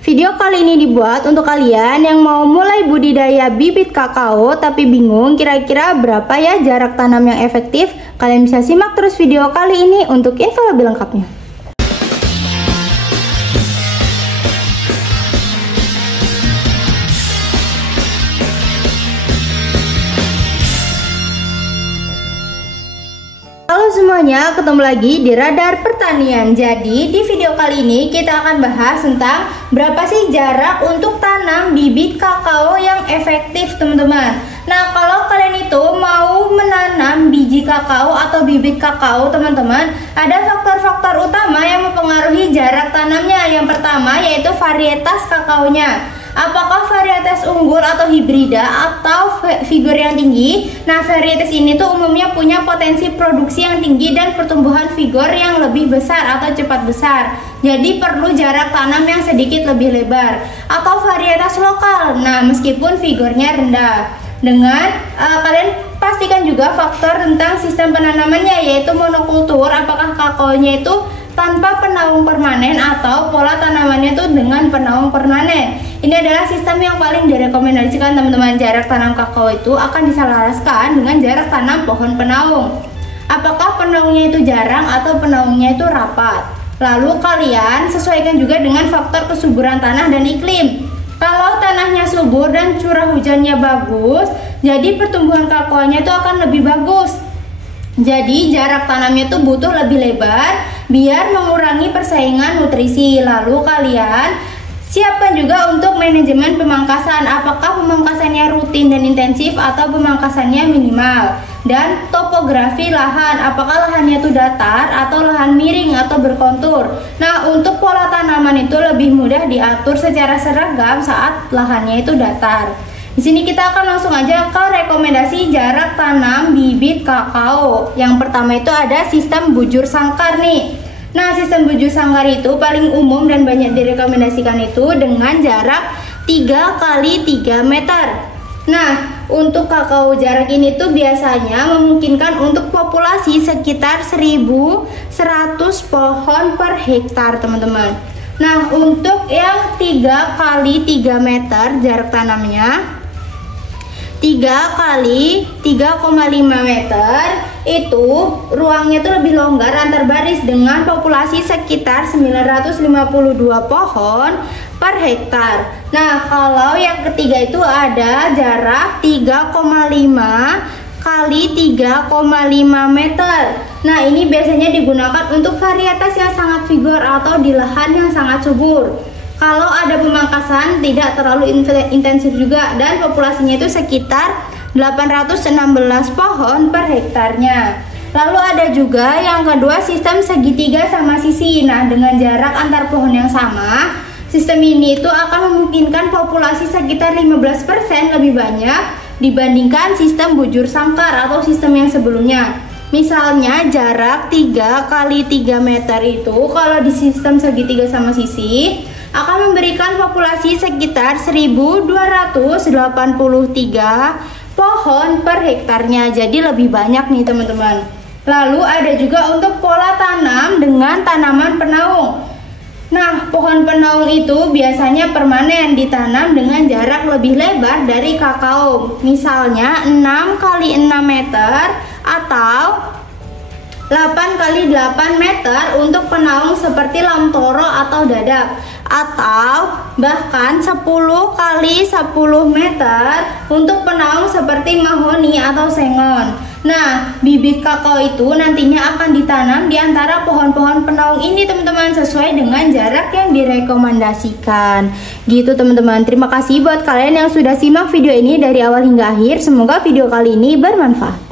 Video kali ini dibuat untuk kalian yang mau mulai budidaya bibit kakao tapi bingung kira-kira berapa ya jarak tanam yang efektif. Kalian bisa simak terus video kali ini untuk info lebih lengkapnya. Halo semuanya, ketemu lagi di Radar Pertanian. Jadi di video kali ini kita akan bahas tentang berapa sih jarak untuk tanam bibit kakao yang efektif, teman-teman. Nah, kalau kalian itu mau menanam biji kakao atau bibit kakao, teman-teman, ada faktor-faktor utama yang mempengaruhi jarak tanamnya. Yang pertama yaitu varietas kakaonya. Apakah varietas unggul atau hibrida atau figur yang tinggi? Nah, varietas ini tuh umumnya punya potensi produksi yang tinggi dan pertumbuhan figur yang lebih besar atau cepat besar. Jadi perlu jarak tanam yang sedikit lebih lebar. Atau varietas lokal. Nah, meskipun figurnya rendah. Dengan kalian pastikan juga faktor tentang sistem penanamannya, yaitu monokultur. Apakah kakaonya itu tanpa penaung permanen atau pola tanamannya itu dengan penaung permanen. Ini adalah sistem yang paling direkomendasikan, teman-teman. Jarak tanam kakao itu akan diselaraskan dengan jarak tanam pohon penaung. Apakah penaungnya itu jarang atau penaungnya itu rapat. Lalu kalian sesuaikan juga dengan faktor kesuburan tanah dan iklim. Kalau tanahnya subur dan curah hujannya bagus, jadi pertumbuhan kakaonya itu akan lebih bagus. Jadi jarak tanamnya itu butuh lebih lebar biar mengurangi persaingan nutrisi. Lalu kalian siapkan juga untuk manajemen pemangkasan. Apakah pemangkasannya rutin dan intensif atau pemangkasannya minimal? Dan topografi lahan, apakah lahannya itu datar atau lahan miring atau berkontur. Nah, untuk pola tanaman itu lebih mudah diatur secara seragam saat lahannya itu datar. Di sini kita akan langsung aja ke rekomendasi jarak tanam bibit kakao. Yang pertama itu ada sistem bujur sangkar nih. Nah, sistem bujur sangkar itu paling umum dan banyak direkomendasikan itu dengan jarak 3 x 3 meter. Nah, untuk kakao jarak ini tuh biasanya memungkinkan untuk populasi sekitar 1.100 pohon per hektar, teman-teman. Nah, untuk yang 3 x 3 meter jarak tanamnya 3 x 3,5 meter itu ruangnya tuh lebih longgar antar baris dengan populasi sekitar 952 pohon per hektar. Nah, kalau yang ketiga itu ada jarak 3,5 x 3,5 meter. Nah, ini biasanya digunakan untuk varietas yang sangat figur atau di lahan yang sangat subur. Kalau ada pemangkasan tidak terlalu intensif juga dan populasinya itu sekitar 816 pohon per hektarnya. Lalu ada juga yang kedua sistem segitiga sama sisi. Nah, dengan jarak antar pohon yang sama, sistem ini itu akan memungkinkan populasi sekitar 15% lebih banyak dibandingkan sistem bujur sangkar atau sistem yang sebelumnya. Misalnya jarak 3 x 3 meter itu kalau di sistem segitiga sama sisi akan memberikan populasi sekitar 1.283 pohon per hektarnya. Jadi lebih banyak nih, teman-teman. Lalu ada juga untuk pola tanam dengan tanaman penaung. Nah, pohon penaung itu biasanya permanen ditanam dengan jarak lebih lebar dari kakao. Misalnya 6 x 6 meter atau 8 x 8 meter untuk penaung seperti lamtoro atau dadap, atau bahkan 10 x 10 meter untuk penaung seperti mahoni atau sengon. Nah, bibit kakao itu nantinya akan ditanam di antara pohon-pohon penaung ini, teman-teman, sesuai dengan jarak yang direkomendasikan. Gitu, teman-teman. Terima kasih buat kalian yang sudah simak video ini dari awal hingga akhir. Semoga video kali ini bermanfaat.